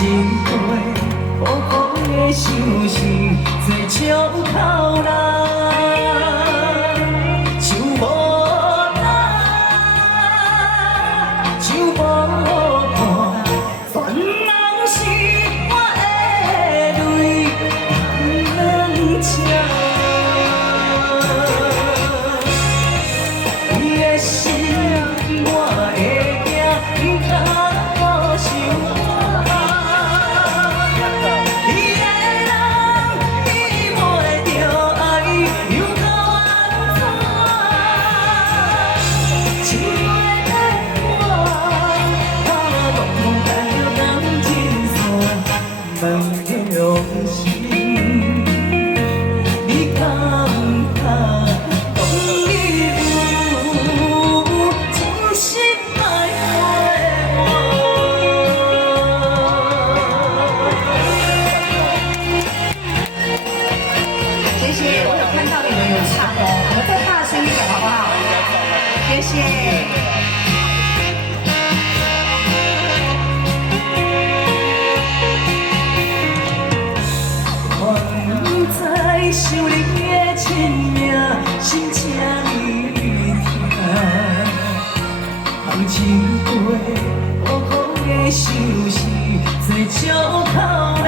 情花，苦苦的相思在石头人，像无胆，像无伴，烦人是我的泪含情。你的心我会惊，不敢我想。 问用心，你感觉讲你有真心爱我？谢谢，我有看到你们有唱哦，我们再大声一点好不好？谢谢。 在想你的亲命，心这呢痛。含情花，苦苦的相思在石头。